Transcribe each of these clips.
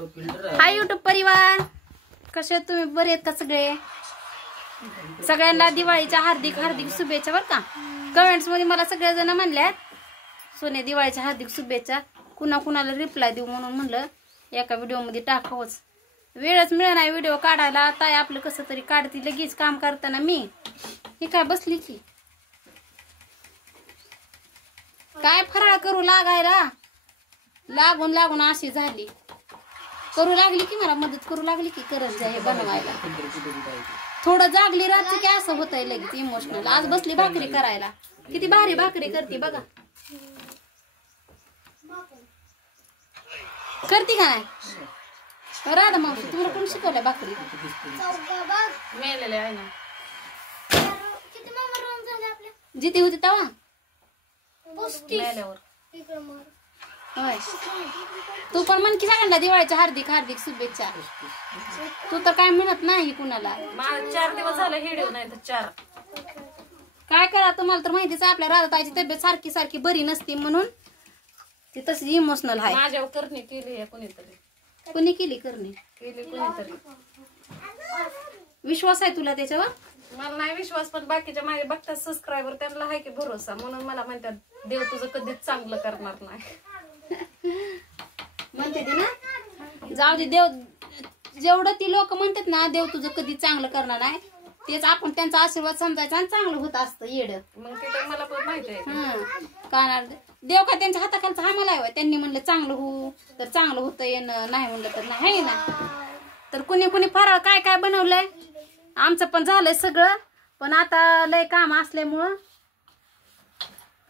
हाय YouTube परिवार, कसे तुम्ही? बरे आहेत का सगळे? सगळ्यांना दिवाळीच्या हार्दिक हार्दिक शुभेच्छा बरं का. कमेंट्स मध्ये मला सगळेजण म्हणल्यात सोने दिवाळीच्या हार्दिक शुभेच्छा. कुणाला रिप्लाय देऊ म्हणून म्हणलं एका व्हिडिओ मध्ये टाकावंच. वेळच मिळत नाही व्हिडिओ काढायला. ताई आपलं कसं तरी काढती लगेच काम करताना. मी ही काय बसली की काय फराळ करू लागायला लागून लागून अशी झाली. करू लागली की मला मदत करू लागली की करत जाय बनवायला. थोडं जागली रात्री की असं होतंय लगेच इमोशनल. आज बसली भाकरी करायला. किती भारी भाकरी करते बघा. करते का नाही राधा मावशी? तुम्हाला कोण शिकवलंय भाकरी? मेलेले आहे ना जिथे होती तवा मेल्यावर. होय, तू पण म्हण की सगळ्यांना दिवाळीच्या हार्दिक हार्दिक शुभेच्छा. तू तर काय म्हणत नाही कुणाला. 4 दिवस झाले व्हिडिओ नाही तर 4. काय करा तुम्हाला तर माहितीच आपल्या राधाताईची तब्येत सारखी सारखी बरी नसती म्हणून ती तशी इमोशनल आहे. माझ्यावर करणे केली आहे कोणीतरी. कोणी केली करणे केली कोणीतरी. विश्वास आहे तुला त्याच्यावर? मला नाही विश्वास, पण बाकीच्या माझे बघतात सबस्क्रायबर त्यांना आहे की भरोसा. म्हणून मला म्हणतात देव तुझं कधीच चांगलं करणार नाही. म्हणते ते ना, जाऊ दे देव. जेवढं ती लोक म्हणतात ना देव तुझं कधी चांगलं करणार नाही, तेच आपण त्यांचा आशीर्वाद समजायचा आणि चांगलं होत असतं येड. मग ते तर मला पण माहिती आहे. कारण देव काय त्यांच्या हाताखालचा हा मला आहे. त्यांनी म्हणलं चांगलं होऊ तर चांगलं होतं येणं, नाही म्हणलं तर नाही आहे ना. तर कुणी कुणी फराळ काय काय बनवलंय. आमचं पण झालंय सगळं, पण आता लय काम असल्यामुळं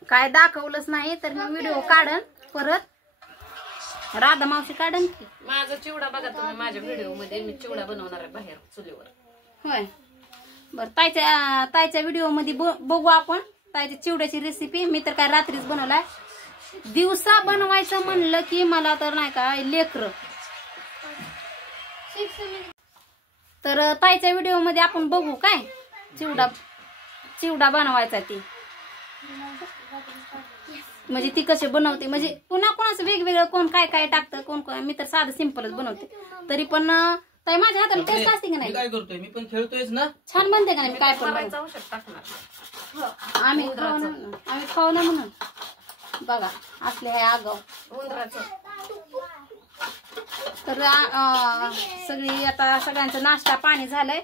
काय दाखवलंच नाही. तर मी व्हिडिओ काढन परत. राधा मावशी काढन की. माझा चिवडा बघा तुम्ही माझ्या व्हिडिओ मध्ये. मी चिवडा बनवणार आहे बाहेर चुलीवर. होय, बर. ताईच्या व्हिडिओ मध्ये बघू आपण ताईच्या चिवड्याची रेसिपी. मी तर काय रात्रीच बनवलाय. दिवसा बनवायचं म्हणलं की मला तर नाही का लेकर. तर ताईच्या व्हिडिओ मध्ये आपण बघू काय चिवडा बनवायचा. ती म्हणजे ती कशी बनवते, म्हणजे पुन्हा कोणाचं वेगवेगळं कोण काय काय टाकतं कोण कोण. मी तर साधं सिंपलच बनवते. तरी पण ताई माझ्या हाताला टेस्ट असते का नाही? काय करतोय मी पण खेळतोयच ना. छान बनते का नाही? मी काय पण आम्ही खाऊ ना म्हणून बघा असले हे आगाव उंदराचं. तर सगळी आता सगळ्यांचा नाश्ता पाणी झालंय.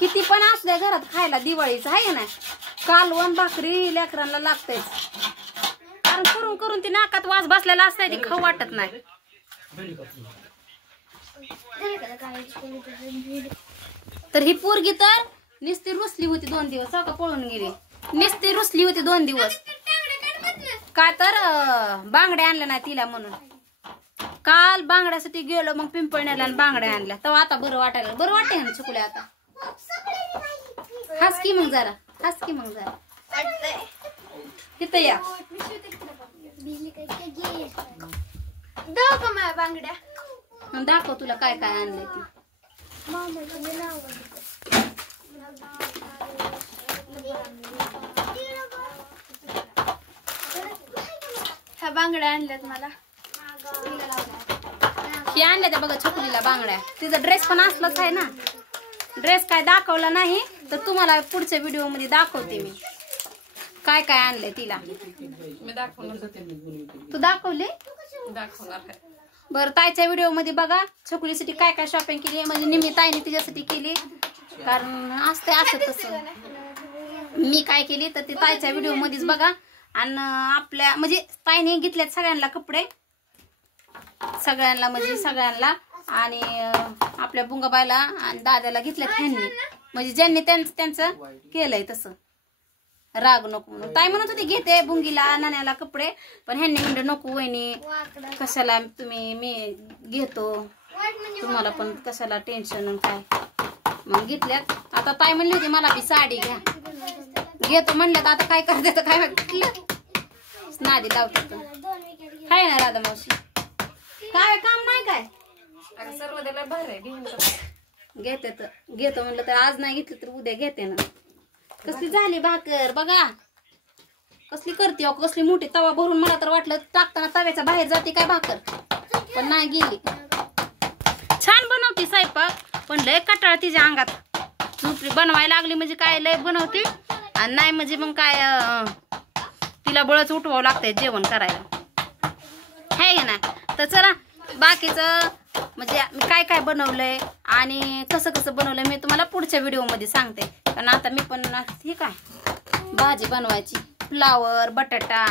किती पण असू द्या घरात खायला दिवाळीचं आहे ना. कालवण भाकरी लेकरांना लागतेच. कारण करून करून ती नाकात वास बसलेला असताय ती खाऊ वाटत नाही. तर ही पोरगी तर नुसती रुसली होती 2 दिवस. का पळून गेली. नुसती रुसली होती 2 दिवस. काय तर बांगड्या आणल्या नाही तिला म्हणून. काल बांगड्यासाठी गेलो, मग पिंपळण्याला बांगड्या आणल्या. तेव्हा आता बरं वाटायला. बरं वाटतंय ना चुकल्या आता. हस की मग जरा. हस की मग जरा. तिथं या बांगड्या दाखव तुला काय काय आणलंय ती. ह्या बांगड्या आणल्यात मला. ही आणल्या त्या बघा छकुलीला बांगड्या. तिचा ड्रेस पण असलाच आहे ना. ड्रेस काय दाखवला नाही तर तुम्हाला पुढच्या व्हिडिओ मध्ये दाखवते मी काय काय आणलंय तिला. मी दाखवणार. तू दाखवले? दाखवणार आहे. बरं, ताईच्या व्हिडिओ मध्ये बघा छकुलीसाठी काय काय शॉपिंग केली. म्हणजे निम्मी ताईने तिच्यासाठी केली. कारण असते असं तसं. मी काय केली तर ती ताईच्या व्हिडिओ मध्येच बघा. आणि आपल्या म्हणजे ताईने घेतल्यात सगळ्यांना कपडे. सगळ्यांना म्हणजे सगळ्यांना. आणि आपल्या बुंगाबाईला आणि दादाला घेतल्यात ह्यांनी. म्हणजे ज्यांनी त्यांचं केलंय तसं. राग नको म्हणून ताई म्हणत होती घेते बुंगीला नाण्याला कपडे, पण ह्यांनी म्हणलं नको वहिनी कशाला तुम्ही, मी घेतो तुम्हाला पण कशाला टेन्शन काय. मग घेतल्यात. आता ताई म्हणली होती मला बी साडी घ्या. घेतो म्हणल्यात. आता काय करते तर काय नादी लावतात. काय ना राधा मावशी काय काम नाही काय. सर्व त्याला बाहेर आहे. घेते तर घेतो म्हणलं तर आज नाही घेतलं तर उद्या घेते ना. कसली झाली भाकर बघा. कसली करते कसली मोठी तवा भरून. मला तर वाटलं टाकताना तव्याच्या बाहेर जाते काय भाकर. पण नाही गेली. छान बनवते स्वयंपाक पण लय कटाळ तिच्या अंगात. झोपडी बनवायला लागली म्हणजे काय लय बनवते आणि नाही म्हणजे मग काय तिला बळच उठवावं लागतंय जेवण करायला है ना. तर चला बाकीचं म्हणजे मी काय काय बनवलंय आणि कसं कसं बनवलंय मी तुम्हाला पुढच्या व्हिडिओमध्ये सांगते. कारण आता मी पण ठीक आहे भाजी बनवायची. फ्लावर बटाटा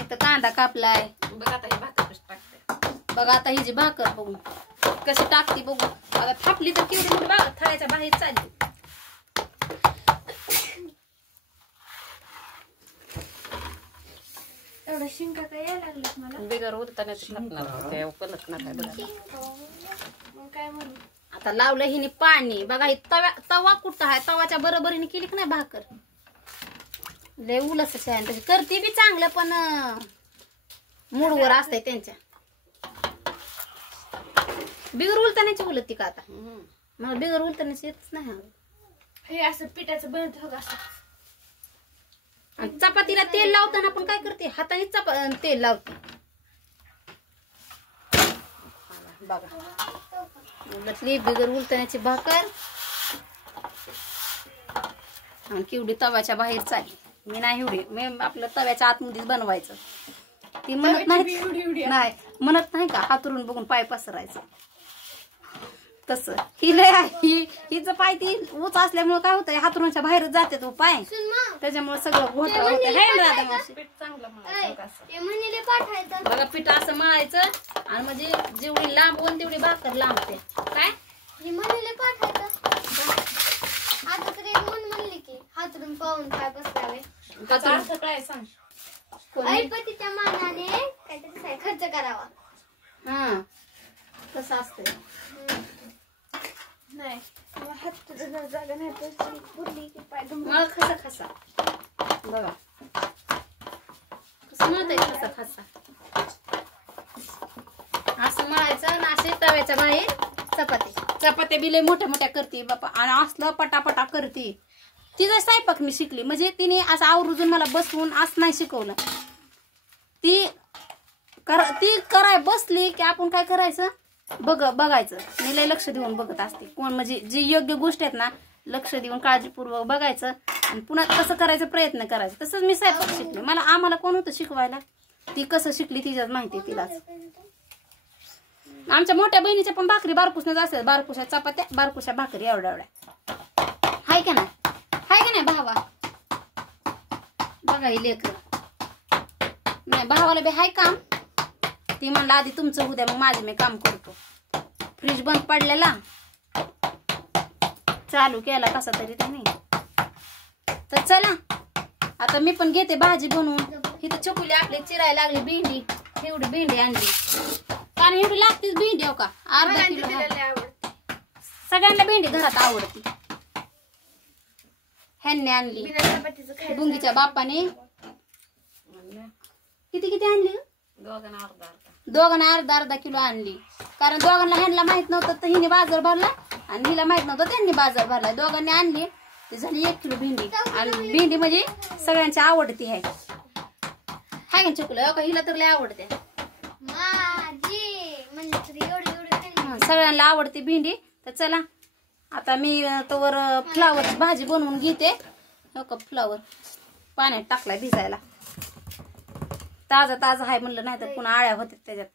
इथं कांदा कापलाय. बघा आता ही भाकर कशी टाकते. बघा आता ही जी भाकर बघू कशी टाकते बघू. आता थापली तर केवढी मोठी बघा थळ्याच्या बाहेर चालली. एवढं शिंका काय यायला लागलेत मला. बिगर उरताना टाकणार ते पलटणार आहे बघा. मग काय म्हणू. आता लावलं हिने पाणी. बघा ही तवा कुठं आहे. तवाच्या बरोबरीने केली की नाही भाकर. लय उलस आहे त्याची. करते बी चांगलं पण मूडवर असतंय त्यांच्या. बिगर उलतानाची उलती का आता. मला बिगर उलतानाची येतच नाही. हे असं पिठाचं बनत हो असं. आणि चपातीला तेल लावताना पण काय करते हाताने तेल लावते. बघा उलटली बिगर उलतानाची भाकर आणि केवढी तव्याच्या बाहेर चालली. मी नाही एवढी मी आपलं तव्याच्या आतमध्येच बनवायचं. ती म्हणत नाही म्हणत नाही का हातरून बघून पाय पसरायचं तसं. ही लय हिचं पाय ती उच असल्यामुळे काय होतंय हातरूनच्या बाहेर जाते तो पाय. त्याच्यामुळे सगळं घोटाळं होतं. हे ना दादा मावशी पीठ चांगलं मळायचं पाठायचं. बघा पीठ असं मळायचं आणि म्हणजे जेवढी लांब होईल तेवढी भाकर लांबते. काय म्हणले पाठायचं. आता तरी म्हणली की हातरून पाहून काय बसलावे. त्याचा अर्थ काय सांग. ऐपतीच्या मानाने काहीतरी खर्च करावा. हा तसं असतंय. नाही हात जागा नाही पुरली की पाय मळ खसा खसा बघा कसं मळतंय खसा खसा. असं मळायचं आणि असे तव्याच्या बाहेर चपात्या बिले मोठ्या मोठ्या करते बापा. आणि असलं पटापटा करते. तिचा स्वयंपाक मी शिकली म्हणजे तिने असं आवरून मला बसवून असं नाही शिकवलं. ती कराय बसली की आपण काय करायचं बघायचं. मी लय लक्ष देऊन बघत असते. कोण म्हणजे जी योग्य गोष्ट आहेत ना लक्ष देऊन काळजीपूर्वक बघायचं आणि पुन्हा कसं करायचं प्रयत्न करायचा. तसंच मी स्वयंपाक शिकले. आम्हाला कोण होतं शिकवायला. ती कसं शिकली तिच्याच माहिती तिलाच. आमच्या मोठ्या बहिणीच्या पण भाकरी बारकुसण्याच असतात. बारकुशा चपात्या बारकुशा भाकरी एवढ्या हाय का नाही भावा. बघा ही लेकर नाही भावाला बी हाय काम. ती म्हणलं आधी तुमचं उद्या मग माझे मी काम करतो. फ्रीज बंद पडलेला चालू केला कसा तरी त्याने. तर चला आता मी पण घेते भाजी बनवून. इथं चकुली आपली चिरायला लागली. भेंडी एवढी भेंडी आणली कारण एवढी लागतेच भेंडी. हो का अर्धा किलो. सगळ्यांना भेंडी घरात आवडते. ह्यांनी आणली बुंगीच्या बापाने. किती आणली. दोघांना अर्धा किलो आणली. कारण दोघांना ह्यांना माहित नव्हतं तर हिने बाजार भरला आणि हिला माहित नव्हतं त्यांनी बाजार भरला. दोघांनी आणली ती झाली 1 किलो भेंडी. आणि भेंडी म्हणजे सगळ्यांची आवडती आहे. हाय का चुकलं का हिला तर लय आवडते. सगळ्यांना आवडते भेंडी. तर चला आता मी तोवर फ्लावरची भाजी बनवून घेते. हो का फ्लावर पाण्यात टाकलाय भिजायला. ताजा आहे म्हणलं नाही तर पुन्हा आळ्या होत्या त्याच्यात.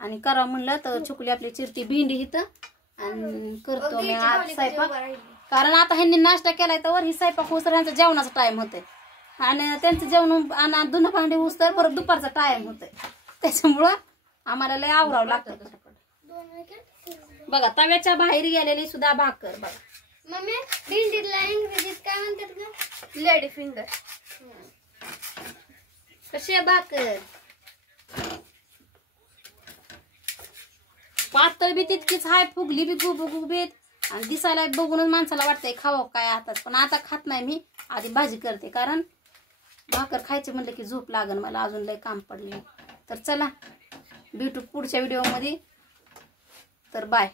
आणि करा म्हणलं तर चुकली आपली चिरती भेंडी इथं आणि करतो मी आज स्वयंपाक. कारण आता ह्यांनी नाश्ता केलाय तर ही स्वयंपाक होस तर ह्यांचा जेवणाचा टाइम होतोय आणि त्यांचं जेवण आणि धुणं भांडी होस तर परत दुपारचा टाइम होतोय. त्याच्यामुळं आम्हाला लय आवरावं लागतं. बघा तव्याच्या बाहेर गेलेली सुद्धा भाकर. बघा मम्मी भेंडीला इंग्रजीत काय म्हणतात ग. Lady finger. कशी भाकर पातळ बी तितकीच हाय. फुगली बी गुबगुबीत आणि दिसायला बघूनच माणसाला वाटतंय खावं काय आताच. पण आता खात नाही मी. आधी भाजी करते कारण भाकर खायचे म्हणलं की झोप लागन मला. अजून लय काम पडले. तर चला भेटू पुढच्या व्हिडिओ मध्ये. तर बाय.